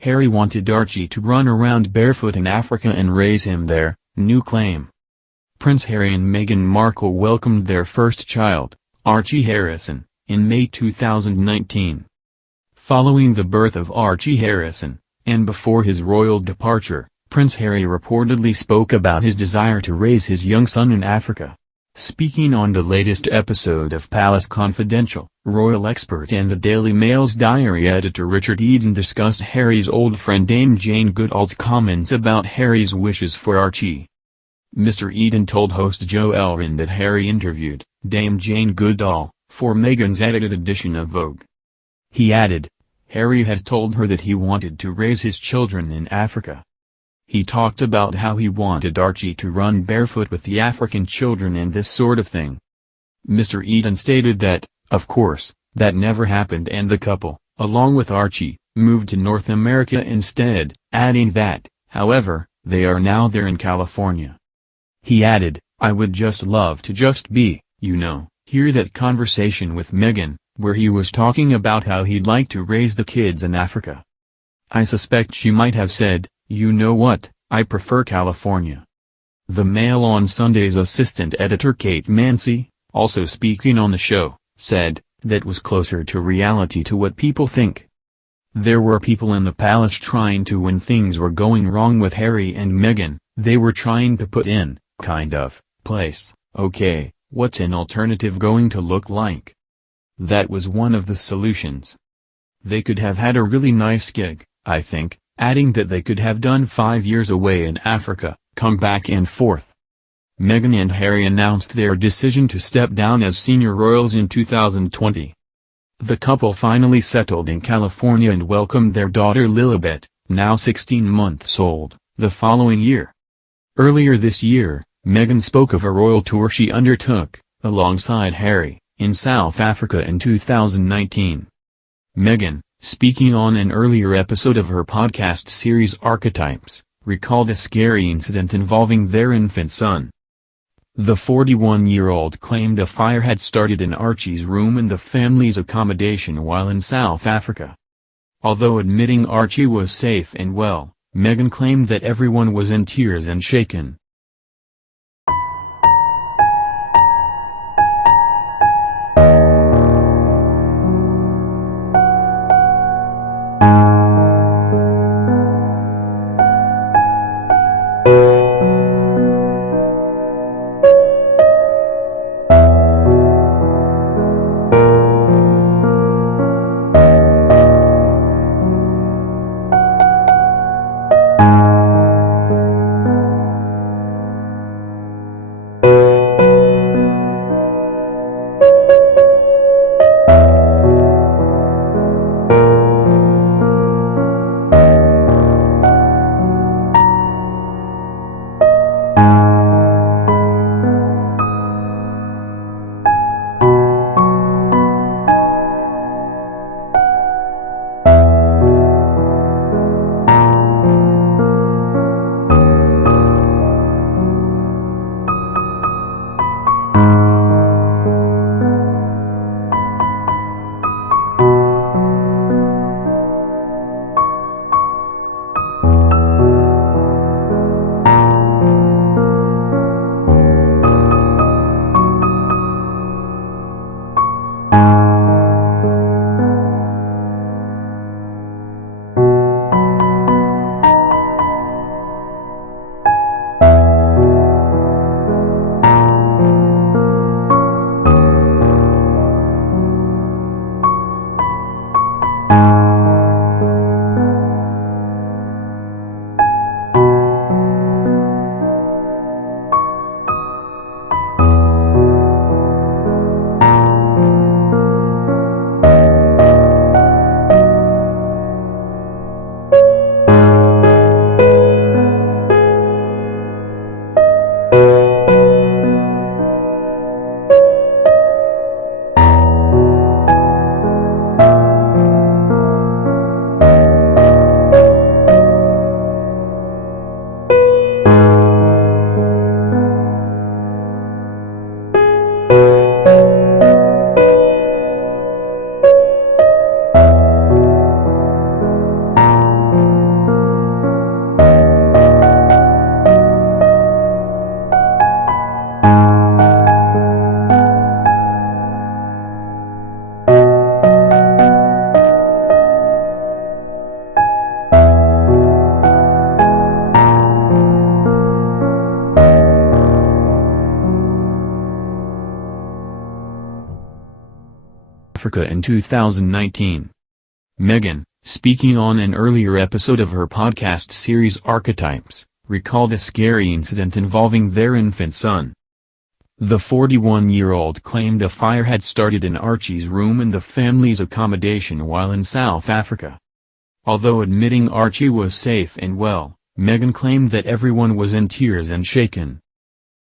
Harry wanted Archie to run around barefoot in Africa and raise him there, new claim. Prince Harry and Meghan Markle welcomed their first child, Archie Harrison, in May 2019. Following the birth of Archie Harrison, and before his royal departure, Prince Harry reportedly spoke about his desire to raise his young son in Africa. Speaking on the latest episode of Palace Confidential, royal expert and the Daily Mail's diary editor Richard Eden discussed Harry's old friend Dame Jane Goodall's comments about Harry's wishes for Archie. Mr. Eden told host Joe Elrin that Harry interviewed Dame Jane Goodall for Meghan's edited edition of Vogue. He added, Harry had told her that he wanted to raise his children in Africa. He talked about how he wanted Archie to run barefoot with the African children and this sort of thing. Mr. Eden stated that, of course, that never happened and the couple, along with Archie, moved to North America instead, adding that, however, they are now there in California. He added, I would just love to just be, hear that conversation with Meghan, where he was talking about how he'd like to raise the kids in Africa. I suspect she might have said, you know what, I prefer California. The Mail on Sunday's assistant editor Kate Mancy, also speaking on the show, said, that was closer to reality to what people think. There were people in the palace trying to when things were going wrong with Harry and Meghan, they were trying to put in, place, okay, what's an alternative going to look like? That was one of the solutions. They could have had a really nice gig, I think, adding that they could have done 5 years away in Africa, come back and forth. Meghan and Harry announced their decision to step down as senior royals in 2020. The couple finally settled in California and welcomed their daughter Lilibet, now 16 months old, the following year. Earlier this year, Meghan spoke of a royal tour she undertook, alongside Harry, in South Africa in 2019. Meghan, speaking on an earlier episode of her podcast series Archetypes, recalled a scary incident involving their infant son. The 41-year-old claimed a fire had started in Archie's room in the family's accommodation while in South Africa. Although admitting Archie was safe and well, Meghan claimed that everyone was in tears and shaken. Africa in 2019. Meghan, speaking on an earlier episode of her podcast series Archetypes, recalled a scary incident involving their infant son. The 41-year-old claimed a fire had started in Archie's room in the family's accommodation while in South Africa. Although admitting Archie was safe and well, Meghan claimed that everyone was in tears and shaken.